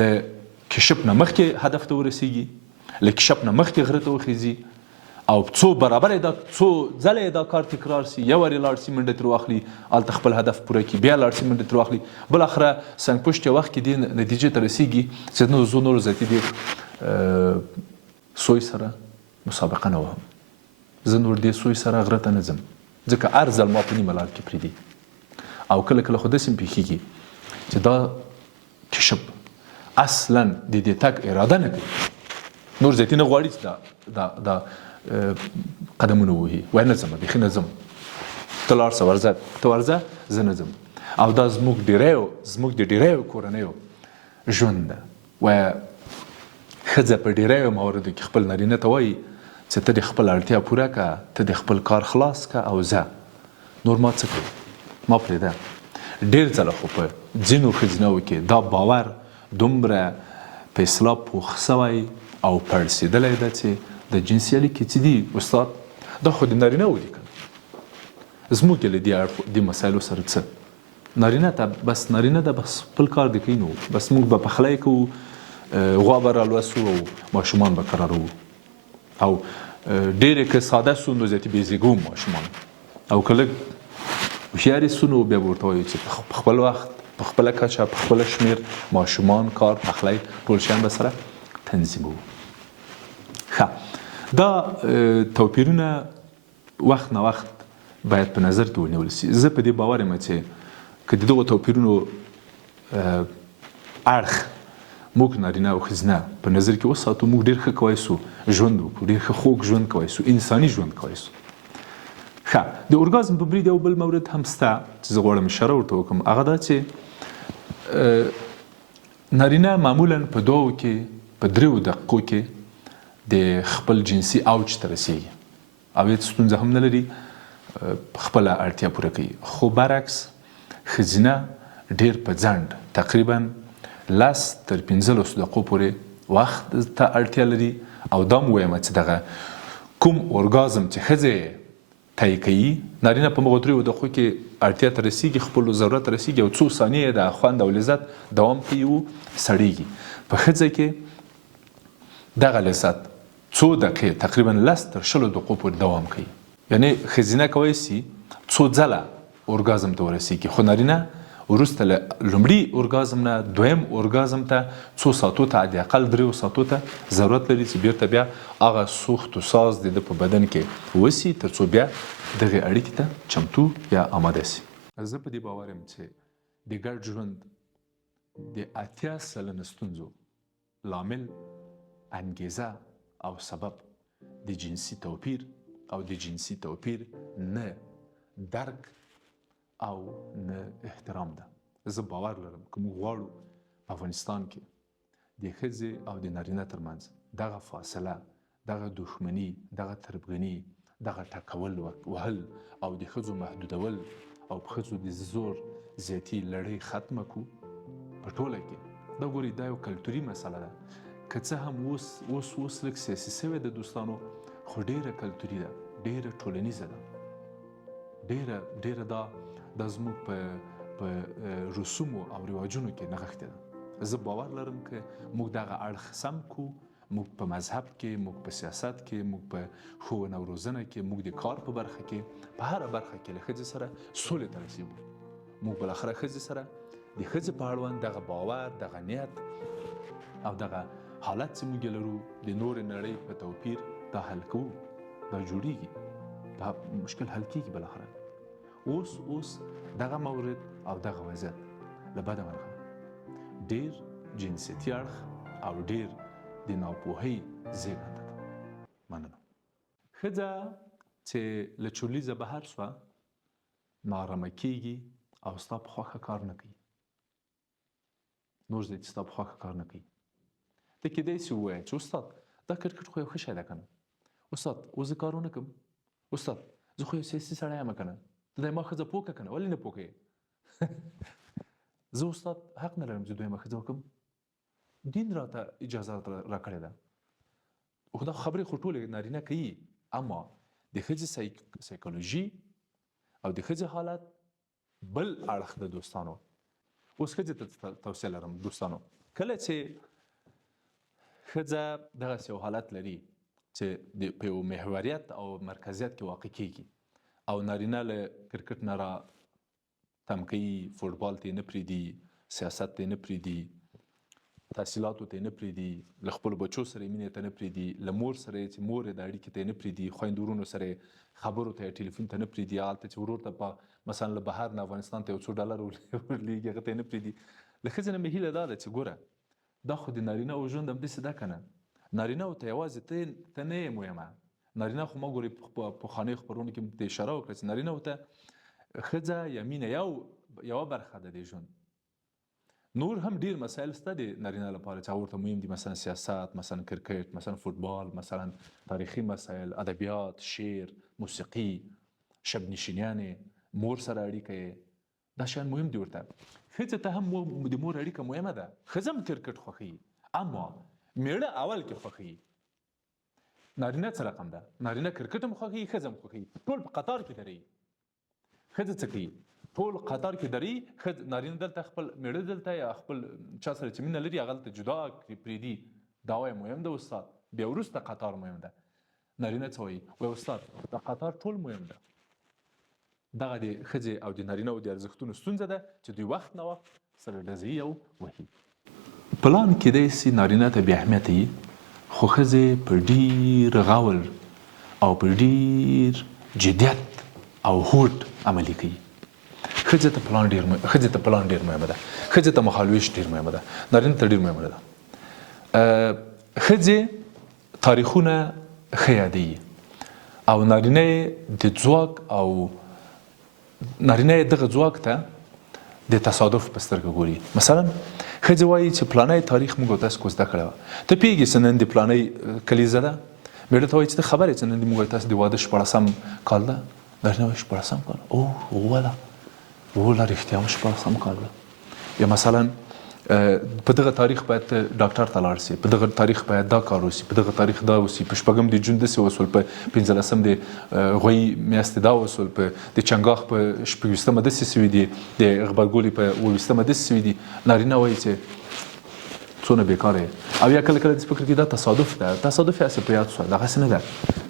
له کشپ نه مخکې هدف ته ورسیږي له کشپ نه مخکې غره ته وخیځي او څو برابر دا څو ځله دا کار تکرار سي یو وری لاړ سي منډه تر واخلي الته خپل هدف پوره کړي بیا لاړ سي منډه تر واخلي بل اخره سنگ پشت وخت کې د نتیجې ته رسیږي چې نو زه نور ذاتي دي سوی سره مسابقه نه وهم زه نور دې سوی سره غره ته نه ځم ځکه ارزل ما په نیمه لار کې پرېږدي او کله کله خو داسې پېښېږي چې دا کشپ اصلا د دې تګ اراده نه کوي نور ذاتي نه غواړي چې دا قدمونه وهي وای نه ځم بیخي نه ځم ته لاړ شه ورځه ته ورځه زه نه ځم او دا زموږ د ډېریو کورنیو ژوند ده وایه ښځه په ډېریو مواردو کې خپل نارینه ته وایي چې ته د خپل اړتیا پوره که ته د خپل کار خلاص که او ځه نور ما څه کوي ما پرېږده ډېر ځله خو په ځینو ښځینهو کې دا باور دومره په اصطلاح پوخ سوی او پړسېدلی ده چې د جنسي اړیکې چې دي استاد دا خو د نارینهو دي که زموږ له دې مسایلو سره څه نارینه ته بس نارینه ده بس خپل کار دی کوي نو بس موږ به پخلی کوو غوا به رالوسو او ماشومان به کرارو او ډېرې که ساده سو نو زیاتې بېزېږو ماشومان او که لږ هوښیارې سو نو بیا به ورته وایو چې په خپل وخت په خپله کچه په خپله شمېر ماشومان کار پخلی ټول شیان به سره تنظیموو ښه دا توپیرونه وخت نه وخت باید په نظر کې ونیول شي زه په دې باور یم چې که د دغو توپیرونو اړخ موږ نارینه او ښځینه په نظر کې وساتو، موږ ډېر ښه کولی سو ژوند وکړو، ډېر ښه خوږ ژوند کولی سو، انساني ژوند کولی سو. ښه، د اورګازم په برید یو بل مورد هم شته چې زه غواړم اشاره ورته وکړم. هغه دا چې نارینه معمولا په 2 کې په 3 دقیقو کې د خپل جنسي اوج ته رسیږي او هېڅ ستونزه هم نه لري، خپله اړتیا پوره کوي. خو برعکس ښځینه ډېر په ځنډ تقریبا 10 تر 15 دقیقو پورې وخت ته اړتیا لري. او دا م ووایم چې دغه کوم اورګازم چې ښځې طی کوي، نارینه په مغو 3 دقیقو کې اړتیا ته رسیږي، خپلو ضرورت ته رسیږي او څو ثانیې د خوند او لذت دوام کوي او سړیږي. په ښځه کې دغه لذت څو دقیقې تقریبا 10 تر 20 دقیقو پورې دوام کوي. یعنی ښځینه کولی سي څو ځله اورګازم ته ورسیږي، خو نارینه وروسته له لومړي اورګازم نه دویم اورګازم ته څو ساعتو ته حد اقل 3 ساعتو ته ضرورت لري چې بیرته بیا هغه سوخت و ساز د په بدن کې وسی تر څو بیا دغه اړیکې ته چمتو یا آماده سي. زه په دې باور یم چې د ګډ ژوند د 80 سلنه ستونزو لامل، انګیزه او سبب د جنسي توپیر او د جنسي توپیر نه درک او نه احترام ده. زه باور لرم که موږ غواړو په افغانستان کې د ښځې او د نارینه ترمنځ دغه فاصله، دغه دښمني، دغه تربګني، دغه ټکول وهل او د ښځو محدودول او په ښځو د زور زیاتي لړۍ ختمه کړو په ټوله کې. دا ګورئ دا یو کلتوري مسله ده، که څه هم اوس لږ سیاسي سوې د دوستانو، خو ډېره کلتوري ده، ډېره ټولنیزه ده، ډېره دا زموږ په رسومو او رواجونو کې نغښتې ده. زه باور لرم که موږ دغه اړخ سم کړو، موږ په مذهب کې، موږ په سیاست کې، موږ په ښوونه او روزنه کې، موږ د کار په برخه کې، په هره برخه کې له ښځې سره سولې ته رسیږو. موږ بالاخره ښځې سره د ښځې په اړوند دغه باور، دغه نیت او دغه حالت چې موږ لرو د نورې نړۍ په توپیر دا حل کوو، دا جوړیږي، دا مشکل حل کیږي بالاخره. اوس دغه مورد او دغه وضعیت له بده مرغه ډېر جنسیتي اړخ او ډېر د ناپوهۍ زېږنده ده. مننه. ښځه چې له چورلیزه بهر سوه نارامه کیږي او ستا په خوښه کار نه کوي، نور ځای چې ستا په خوښه کار نه کوي. ته کیدای سي ووایې چې استاد دا کرکټ خو یو ښه شی ده که نه، استاد اوس زه کار ونه کړم، استاد زه خو یو سیاسي سړی یم که نه، ته د ما ښځه پوه کړه که نه، ولې نه پوه کوې؟ زه استاد حق نه لرم چې دویمه ښځه وکړم، دین راته اجازه راکړې ده. خو دا خبرې خو ټولې نارینه کوي، اما د ښځې سایکولوژي او د ښځې حالت بل اړخ د دوستانو. اوس ښځې ته توصیه لرم دوستانو، کله چې ښځه دغسې یو حالت لري چې په یو محوریت او مرکزیت کې واقع کیږي او نارینه له کرکټ نه را تم کوي، فوټبال ته یې نه پرېږدي، سیاست ته یې نه پرېږدي، تحصیلاتو ته یې نه پرېږدي، له خپلو بچو سره یې مینې ته نه پرېږدي، له مور سره یې چې مور یې د اړیکې ته یې نه پرېږدي، خویندو ورونو سره یې خبرو ته یې ټلیفون ته نه پرېږدي، هلته چې ورور ته په مثلا له بهر نه افغانستان ته یو څو ډالر ورلېږي هغه ته یې نه پرېږدي. له ښځې نه مې هیله دا ده چې ګوره دا خو د نارینه او ژوند همداسې ده که نه، نارینه ته یوازې ته نه یې مهمه، نارینه خو ما ګورې په پخوانیو خپرونو کې ته اشاره وکړه چې نارینه ته ښځه یا مینه یوه برخه ده د ژوند. نور هم ډیر مسایل شته د نارینه لپاره چې ورته مهم دي، مثلا سیاست، مثلا کرکټ، مثلا فوټبال، مثلا تاریخي مسایل، ادبیات، شعر، موسیقي، شب نشینیانې، مور سره اړیکه یې، دا شیان مهم دي ورته. ښځې ته هم د مور اړیکه مهمه ده. ښځه هم کرکټ خوښوي، اما میړه اول کې خوښوي. نارینه څه رقم ده؟ نارینه کرکټ هم خوښوي، ښځه هم خوښوي، ټول په قطار کې دري. ښځه څه کوي؟ ټول قطار کې دري، نارینه دلته خپل میړه دلته یا خپل چا سره چې مینه لري هغه دلته جدا پرېږدي. دا وایي مهم ده استاد، بیا وروسته قطار مهم ده. نارینه څه وایي؟ وایي استاد دا قطار ټول مهم ده. دغه د ښځې او د نارینه او د ارزښتونو ستونزه ده چې دوی وخت نه وخت سره ډزوي او وهي. پلان کیدای سي نارینه ته بې اهمیته وي، خو ښځې په ډېر غور او په ډېر جدیت او هوډ عملي کوي. ښځې ته پلان ډېر مهمه ده، ښځې ته مهالویش ډېر مهمه ده، نارینه ته ډېر مهمه ده. ښځې تاریخونه ښه یادوي او نارینه د ځواک او نارینه دغه ځواک ته د تصادف په سترګه ګوري. مثلا ښځې وایي چې پلانی تاریخ موږ او تاسو کو زده کړی وه. ته پوهېږې چې نن د پلانی کلیزه ده؟ مېړه ته وایي چې ته خبر یې چې نن د موږ او تاسو د واده 14 کال ده؟ نارینه وایي 14 کال اوه لا رښتیا هم 14 کال ده. یا مثلا په دغه تاریخ باید ډاکټر ته لاړ شي، په دغه تاریخ باید دا کار وشي، په دغه تاریخ دا وشي، په 8 د جون داسې وسول، په 15 د غوی میاشتې دا وسول، په د چنګاښ په 26 داسې سوي دي، د غبرګولي په 28 داسې سوي دي. نارینه وایي چې څونه بېکاره یې. او یا کله کله د فکر کې دا تصادف ده، تصادف یې هسې په یاد شوه، دغسې نه ده.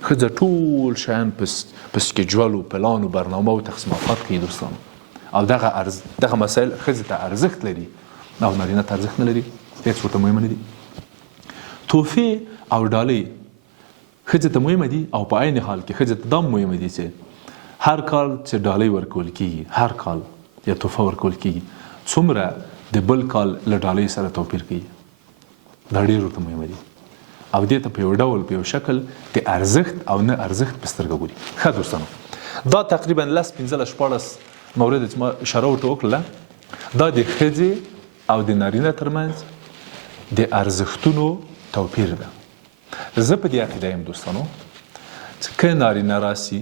ښځه ټول شیان په سکیجول و پلان و برنامه و تقسیمات کوي دوستانو. او دغه مسایل ښځې ته ارزښت لري او نارینه ته ارزښت نه لري، هېڅ ورته مهمه نه دي. تحفې او ډالۍ ښځې ته مهمه دي او په عین حال کې ښځې ته دا مهمه دي چې هر کال چې ډالۍ ورکول کېږي، هر کال یا تحفه ورکول کېږي، څومره د بل کال له ډالۍ سره توپیر کوي. دا ډېر ورته مهمه دي او دې ته په یو ډول په یو شکل د ارزښت او نه ارزښت په سترګه ګوري. ښه دوستانو، دا تقریبا 10-15 مورد چې ما اشاره ورته وکړله، دا د ښځې او د نارینه ترمنځ د ارزښتونو توپیر ده. زه په دې عقیده یم دوستانو چې که نارینه راسي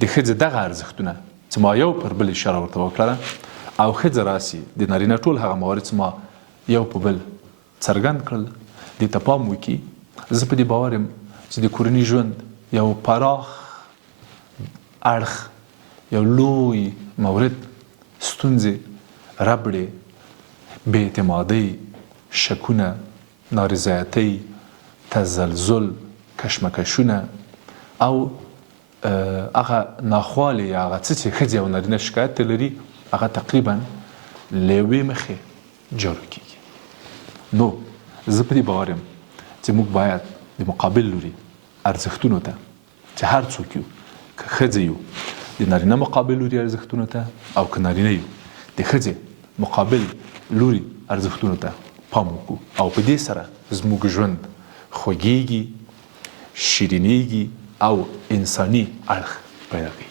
د ښځې دغه ارزښتونه چې ما یو پر بل اشاره ورته وکړله او ښځه راسي د نارینه ټول هغه موارد چې ما یو په بل څرګند کړل دې ته پام وکړي، زه په دې باور یم چې د کورني ژوند یو پراخ اړخ، یو لوی مورد، ستونزې، ربړې، بې اعتمادۍ، شکونه، نارضایتۍ، تزلزل، کشمکشونه او هغه ناخوالې یا هغه څه چې ښځې او نارینه شکایت ته لري، هغه تقریبا له یوې مخې جارو کېږي. نو زه په دې باور یم چې موږ باید د مقابل لوري ارزښتونو ته چې هر څوک یو، که ښځې یو د نارینه مقابل لوري ارزښتونو ته، او که نارینه یو د ښځې مقابل لوري ارزښتونو ته پام وکړو او په دې سره زموږ ژوند خوږیږي، شیرینیږي او انساني اړخ پیدا کوي.